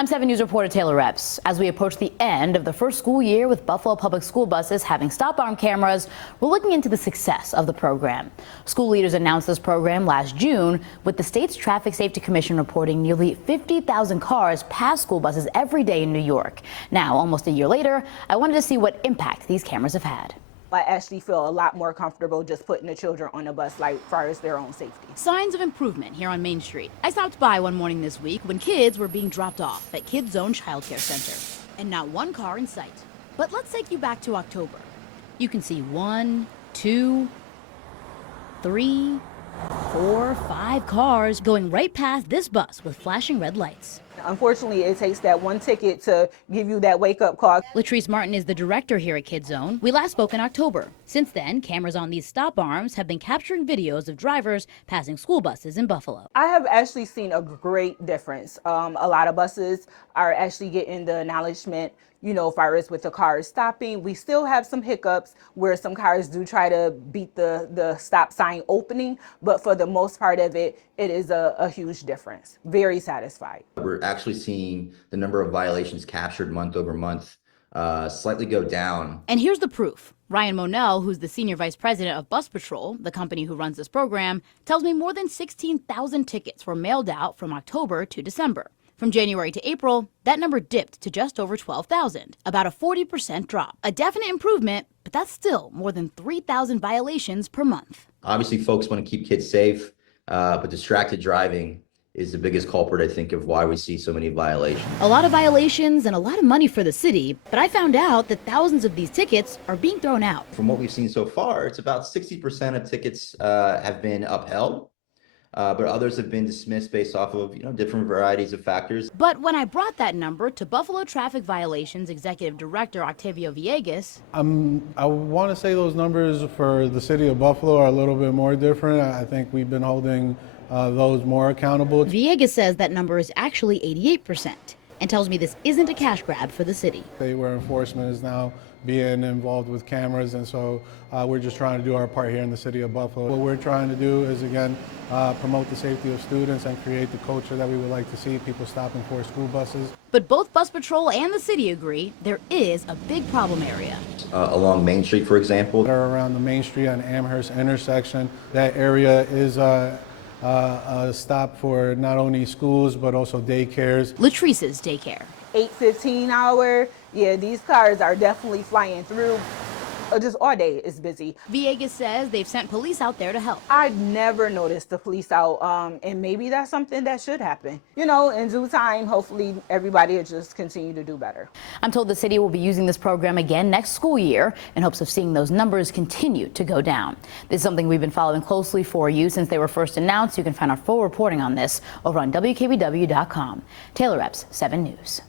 I'm 7 News reporter Taylor Epps. As we approach the end of the first school year with Buffalo Public School buses having stop-arm cameras, we're looking into the success of the program. School leaders announced this program last June, with the state's Traffic Safety Commission reporting nearly 50,000 cars pass school buses every day in New York. Now, almost a year later, I wanted to see what impact these cameras have had. I actually feel a lot more comfortable just putting the children on the bus, like, as far as their own safety. Signs of improvement here on Main Street. I stopped by one morning this week when kids were being dropped off at Kids Zone Child Care Center, and not one car in sight. But let's take you back to October. You can see 1, 2, 3, 4, 5 cars going right past this bus with flashing red lights. Unfortunately, it takes that one ticket to give you that wake-up call. Latrice Martin is the director here at Kids Zone. We last spoke in October. Since then, cameras on these stop arms have been capturing videos of drivers passing school buses in Buffalo. I have actually seen a great difference. A lot of buses are actually getting the acknowledgement, you know, as far as with the cars stopping. We still have some hiccups where some cars do try to beat the stop sign opening, but for the most part of it, it is a huge difference. Very satisfied. We're actually seeing the number of violations captured month over month slightly go down. And here's the proof. Ryan Monell, who's the senior vice president of Bus Patrol, the company who runs this program, tells me more than 16,000 tickets were mailed out from October to December. From January to April, that number dipped to just over 12,000, about a 40% drop. A definite improvement, but that's still more than 3,000 violations per month. Obviously, folks want to keep kids safe, but distracted driving is the biggest culprit, I think, of why we see so many violations. A lot of violations and a lot of money for the city, but I found out that thousands of these tickets are being thrown out. From what we've seen so far, it's about 60% of tickets have been upheld. But others have been dismissed based off of, different varieties of factors. But when I brought that number to Buffalo Traffic Violations Executive Director Octavio Villegas, I want to say those numbers for the city of Buffalo are a little bit more different. I think we've been holding those more accountable. Villegas says that number is actually 88% and tells me this isn't a cash grab for the city. Where enforcement is now being involved with cameras, and so we're just trying to do our part here in the city of Buffalo. What we're trying to do is, again, promote the safety of students and create the culture that we would like to see, people stopping for school buses. But both Bus Patrol and the city agree there is a big problem area. Along Main Street, for example. Around the Main Street and Amherst intersection, that area is a stop for not only schools but also daycares. Latrice's daycare. 8:15 hour, yeah, these cars are definitely flying through. Just all day is busy. Villegas says they've sent police out there to help. I never noticed the police out, and maybe that's something that should happen. In due time, hopefully everybody will just continue to do better. I'm told the city will be using this program again next school year in hopes of seeing those numbers continue to go down. This is something we've been following closely for you since they were first announced. You can find our full reporting on this over on WKBW.com. Taylor Epps, 7 News.